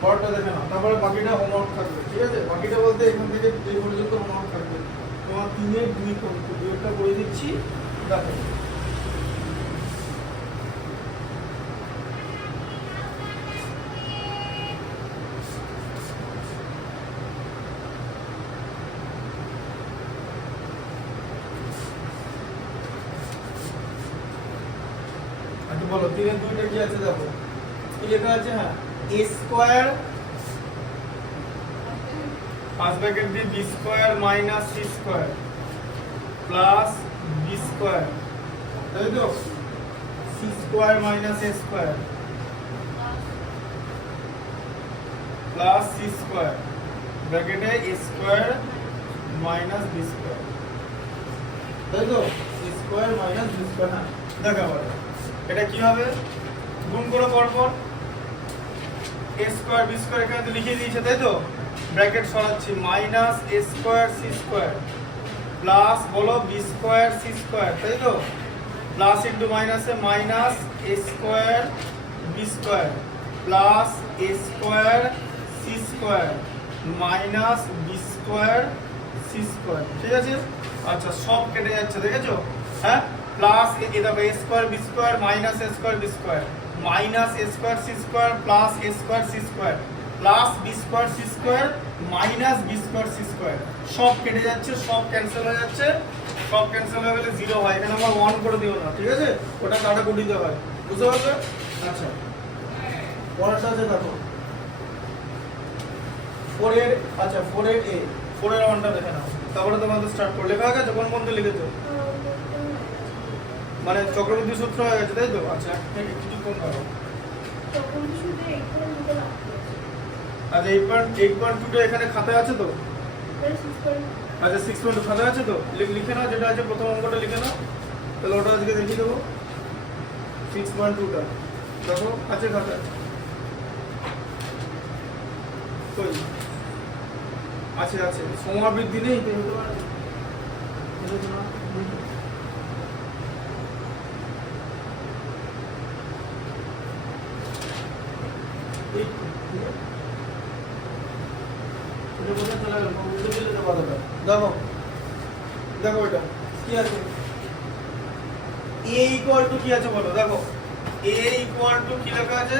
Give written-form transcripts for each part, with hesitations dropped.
পরেরটা দেখে নাও, তারপরে বাকিটা হোমওয়ার্ক থাকবে, ঠিক আছে? বাকিটা বলতে এখান থেকে এই পর্যন্ত হোমওয়ার্ক থাকবে। তোমার 3-এর 2 করতে, 2-টা করে দিচ্ছি, দেখো। আচ্ছা বলো 3-এর 2টা কি আছে দেখো। কি লেখা আছে? হ্যাঁ, a স্কয়ার ফার্স্ট ব্র্যাকেট দিয়ে b square minus c square plus b square, তাই তো? c square minus a square plus c square ব্র্যাকেটে a square minus b square, তাই তো? a square minus b square. হ্যাঁ দেখো আবার এটা কি হবে, গুণ করে পরপর a স্কয়ার b স্কয়ার এখানে তো লিখে দিয়েছে, তাই তো? ব্র্যাকেট সরাচ্ছি, minus a square c square plus বলো b স্কয়ার c স্কয়ার, তাই তো? প্লাস ইনটু মাইনাসে minus a square b square plus a square c square minus b square c square, ঠিক আছে? আচ্ছা সব কেটে যাচ্ছে, দেখেছো? হ্যাঁ, প্লাস এ দেখো a square b square minus a square b square minus a square c square plus a square c square plus b square c square minus b square c square, সব কেটে যাচ্ছে, সব ক্যান্সেল হয়ে যাচ্ছে। সব cancel হয়ে গেলে 0 হয়, এখানে আমরা 1 করে দিও না, ঠিক আছে? ওটা কাটাকুটি দিতে হয়, বুঝতে পারছো? আচ্ছা পরেরটা আছে দেখো 4 এর, আচ্ছা 4 এর a, 4 এর 1টা দেখে নাও, তারপরে তোমাদের স্টার্ট করে লেখা আছে কোন বন্ধু লিখেছো? মানে চক্রবর্তী সূত্র হয়ে গেছে, তাই তো? আচ্ছা কিছুক্ষণ দাঁড়াও। চক্রবর্তী সূত্রে 8.2 লাগবে। আচ্ছা 8.2 এখানে খাতায় আছে তো? আচ্ছা 6.2 খাতায় আছে তো? লিখে নাও, যেটা আছে প্রথম অঙ্কটা লিখে নাও, তাহলে ওটা আজকে দেখিয়ে দেবো। 6.2টা দেখো আছে খাতায়, কই আছে? আছে সমাবৃদ্ধি নেই তো হতে পারে। দেখো দেখো এটা কি আছে, a ইকুয়াল টু কি আছে বলো, দেখো a ইকুয়াল টু কি লেখা আছে?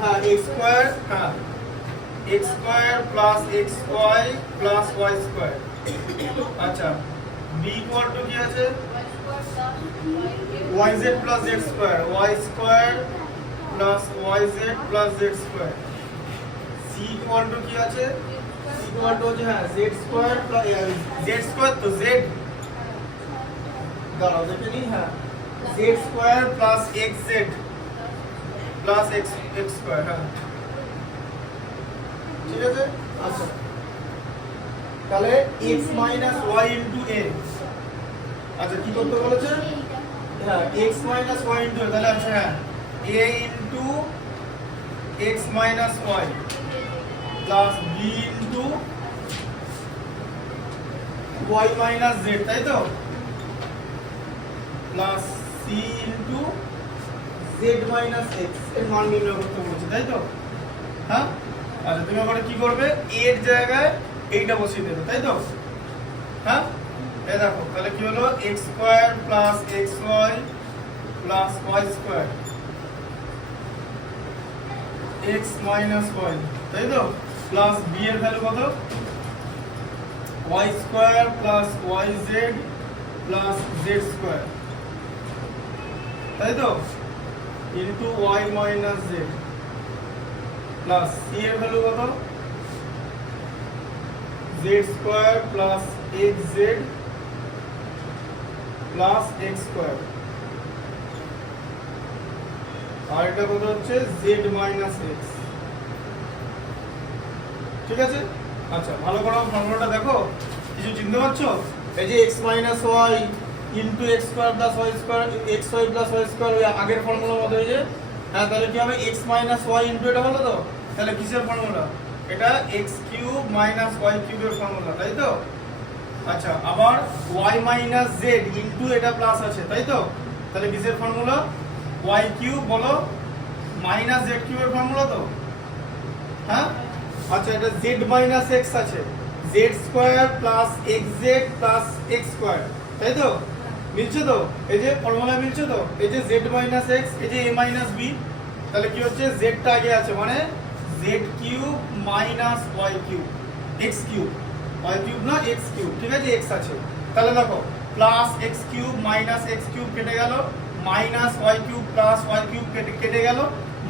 হ্যাঁ x স্কয়ার, হ্যাঁ x square plus xy plus y square. আচ্ছা b ইকুয়াল টু কি আছে? yz plus z square, y square plus yz plus z square. c equal to কি আছে? c ইকুয়াল টু হচ্ছে হ্যাঁ z square plus z square, তো z দাঁড়াও দেখে নিই, হ্যাঁ z square plus xz plus x square, হ্যাঁ ঠিক আছে। আচ্ছা তাহলে x minus y into a, আচ্ছা কি করতে বলেছে? হ্যাঁ x minus y into a, তাহলে আচ্ছা হ্যাঁ a into x minus y plus b into y minus z, তাই তো? Plus c into z minus x এর মান নির্ণয় করতে বলেছে, তাই তো? হ্যাঁ আচ্ছা তুমি আবার কি করবে, a এর জায়গায় এইটা বসিয়ে দেবে, তাই তো? হ্যাঁ এই দেখো তাহলে কি হলো, x square plus xy plus y square x minus y, তাই তো? প্লাস b এর ভ্যালু কত? y square plus yz plus z square, তাই তো? Into y minus z plus c এর ভ্যালু কত? z square plus xz plus x square, আর এটা কত হচ্ছে? z মাইনাস x, ঠিক আছে? আচ্ছা ভালো করে ফর্মুলাটা দেখো, কিছু চিনতে পারছো? এই যে x minus y into x square plus y square, xy plus y square, ওই আগের ফর্মুলার মতো, এই যে হ্যাঁ তাহলে কি হবে, x মাইনাস y ইনটু এটা হলো তো, তাহলে কিসের ফর্মুলা? এটা x কিউব মাইনাস y কিউবের ফর্মুলা, তাই তো? আচ্ছা আবার y মাইনাস z ইনটু এটা প্লাস আছে, তাই তো? তাহলে কিসের ফর্মুলা? y কিউব বলো মাইনাস z কিউবের ফর্মুলা তো, হ্যাঁ আচ্ছা এটা z মাইনাস x আছে z square plus xz plus x square তাই তো মিলছে তো এই যে ফর্মুলা মিলছে তো এই যে z মাইনাস x এই যে a মাইনাস b তাহলে কি হচ্ছে z টা আগে আছে মানে z cube minus y cube x cube y cube না x কিউব ঠিক আছে x আছে তাহলে দেখো plus x cube minus x cube কেটে গেল minus y cube plus y cube কেটে গেল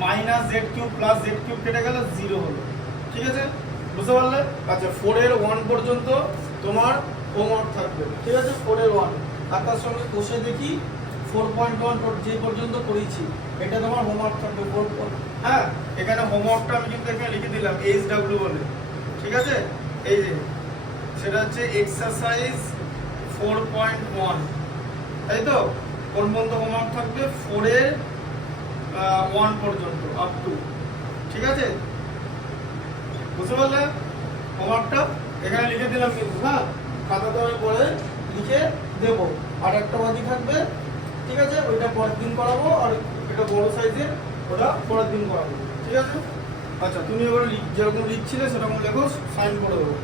minus z cube plus z cube কেটে গেল 0 হলো ঠিক আছে বুঝতে পারলে আচ্ছা 4 এর 1 পর্যন্ত তোমার হোমওয়ার্ক থাকবে ঠিক আছে 4 এর 1 আর তার সঙ্গে কোষে দেখি 4.1 যে পর্যন্ত করেছি এটা তোমার হোমওয়ার্ক থাকবে 4 হ্যাঁ এখানে হোমওয়ার্কটা আমি কিন্তু এখানে লিখে দিলাম এইচডব্লিউ বলে ঠিক আছে এই যে সেটা হচ্ছে এক্সারসাইজ 4.1 তাই তো কোন পর্যন্ত হোমওয়ার্ক থাকবে 4 এর 1 পর্যন্ত আপ টু ঠিক আছে বুঝতে পারলে হোমওয়ার্কটা এখানে লিখে দিলাম কিন্তু হ্যাঁ খাতাতে আমি পরে লিখে দেব আর একটা বাকি থাকবে ঠিক আছে ওইটা পরের দিন করাবো আর এটা বড় সাইজের ওটা পরের দিন করাবো ঠিক আছে আচ্ছা তুমি এবার যেরকম লিখছিলে সেরকম লেখো সাইন করে দেবো